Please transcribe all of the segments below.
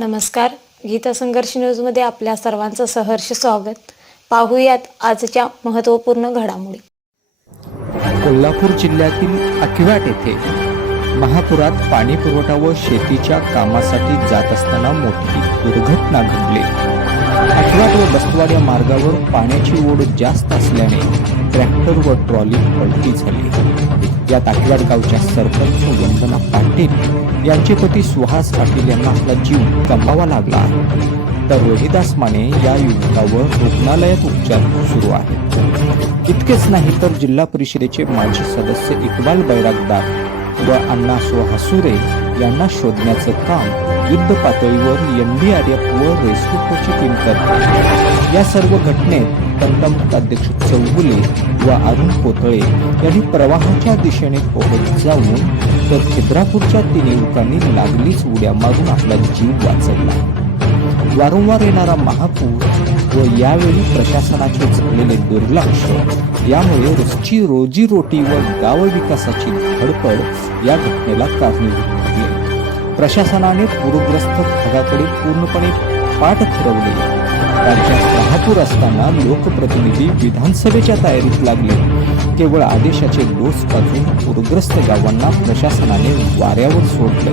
नमस्कार. गीता संघर्ष न्यूजमध्ये आपल्या सर्वांचं सहर्ष स्वागत. पाहूयात आजच्या महत्त्वपूर्ण घडामोडी. कोल्हापूर जिल्ह्यातील अकिवाट येथे महापुरात पाणी पुरवठा व शेतीच्या कामासाठी जात असताना मोठी दुर्घटना घडली. अकिवाट व बस्तवाड या मार्गावर पाण्याची ओढ जास्त असल्याने ट्रॅक्टर व ट्रॉली पलटी झाली. यात अकिवाट गावच्या सरपंच वंदना पाटील यांचे पती सुहास पाटील यांना आपला जीव गमवावा लागला. तर रोहिदास माने या युवकावर रुग्णालयात उपचार सुरू आहेत. इतकेच नाही तर जिल्हा परिषदेचे माजी सदस्य इक्बाल बैरागदार व अण्णा सुहासुरे यांना शोधण्याचं काम युद्ध पातळीवर एनडीआरएफ व रेस्क्यूची टीम करते. या सर्व घटनेत तंटमुक्त अध्यक्ष चौगुले व अरुण कोतळे यांनी प्रवाहाच्या दिशेने पोहत जाऊन तर खिद्रापूरच्या तीन युवकांनी लागलीच उड्या मारून आपला जीव वाचवला. वारंवार येणारा महापूर व यावेळी प्रशासनाचे झालेले दुर्लक्ष यामुळे रोजची रोजीरोटी व गाव विकासाची धडपड या घटनेला कारणीभूत ठरली. प्रशासनाने पूरग्रस्त भागाकडे पूर्णपणे पाठ फिरवले राज्यात महापूर असताना लोकप्रतिनिधी विधानसभेच्या तयारीत लागले. केवळ आदेशाचे डोस पाठवून पूरग्रस्त गावांना प्रशासनाने वाऱ्यावर सोडले.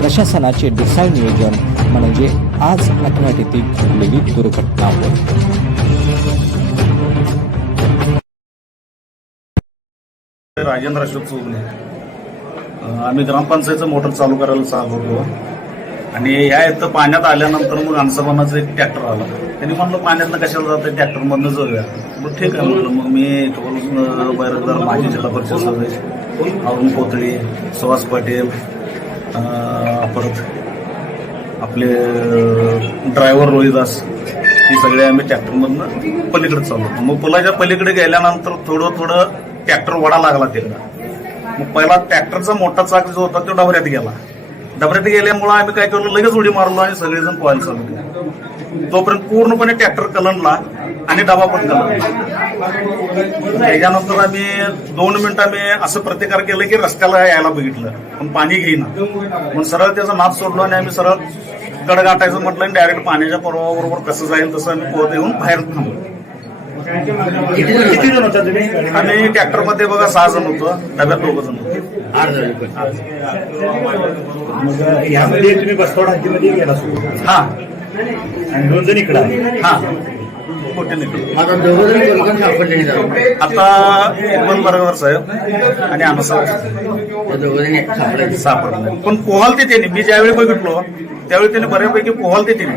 प्रशासनाचे ढिसाळ नियोजन म्हणजे आज अटवाटीतील घडलेली दुर्घटना होय. राजेंद्र अशोक चौगले. आम्ही ग्रामपंचायतचं मोटर चालू करायला चालू होतो आणि ह्या इथं पाण्यात आल्यानंतर मग अंसबानाचं एक ट्रॅक्टर आला. त्यांनी म्हणलं पाण्यातनं कशाला जातं? ट्रॅक्टरमधनं जाऊया. मग ठीक आहे म्हटलं मग मी इथं बैरकदार माजी जिल्हा परिषद सदस्य अरुण कोथळे सुहास पाटील परत आपले ड्रायव्हर रोहिदास ही सगळे आम्ही ट्रॅक्टरमधनं पलीकडे चाललो. मग पुलाच्या पलीकडे गेल्यानंतर थोडं थोडं ट्रॅक्टर वडा लागला त्यांना मग पहिला ट्रॅक्टरचा मोठा चाक जो होता तो डवऱ्यात गेला. डबऱ्यात गेल्यामुळे आम्ही काय केलं लगेच उडी मारलो आणि सगळेजण पोहायला चालू तोपर्यंत पूर्णपणे ट्रॅक्टर कलंडला आणि डबा पण कलंडला. त्याच्यानंतर आम्ही दोन मिनिटं आम्ही असं प्रतिकार केलं की रस्त्याला यायला बघितलं पण पाणी घेईना. मग सरळ त्याचा नाद सोडलो आणि आम्ही सरळ गडगाटायचं म्हटलं आणि डायरेक्ट पाण्याच्या प्रवाहाबरोबर कसं जाईल तसं आम्ही पोहत येऊन बाहेर थांबलो. किती जण होता तुम्ही आम्ही ट्रॅक्टरमध्ये बघा सहा जण होतो डब्यात दोघ जण आठ जण मग ह्यामध्ये तुम्ही बसवाड हद्दीमध्ये गेला हा. आणि दोन जण इकडे हा. आता इक्बल बरोबर साहेब आणि आमचा सापडले. पण पोहाल ते त्यांनी मी ज्यावेळी बघितलो त्यावेळी त्यांनी बऱ्यापैकी पोहाल ते त्यांनी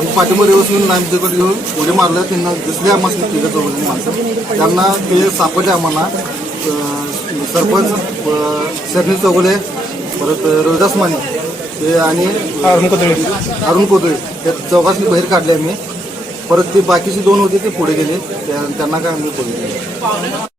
आम्ही पाठीमध्ये बसून नामदेवकडे घेऊन उडी मारल्या त्यांना दिसले आम्हाला तिघं चौघजण माणसं. त्यांना ते सापडले आम्हाला. सरपंच सरनी चौगुले परत रोहिदास माने. ते आणि अरुण कोतळे त्या चौघांनी बाहेर काढले आम्ही. परत ते बाकीचे दोन होते ते पुढे गेले. त्या- त्यांना काय आम्ही पुढे गेले.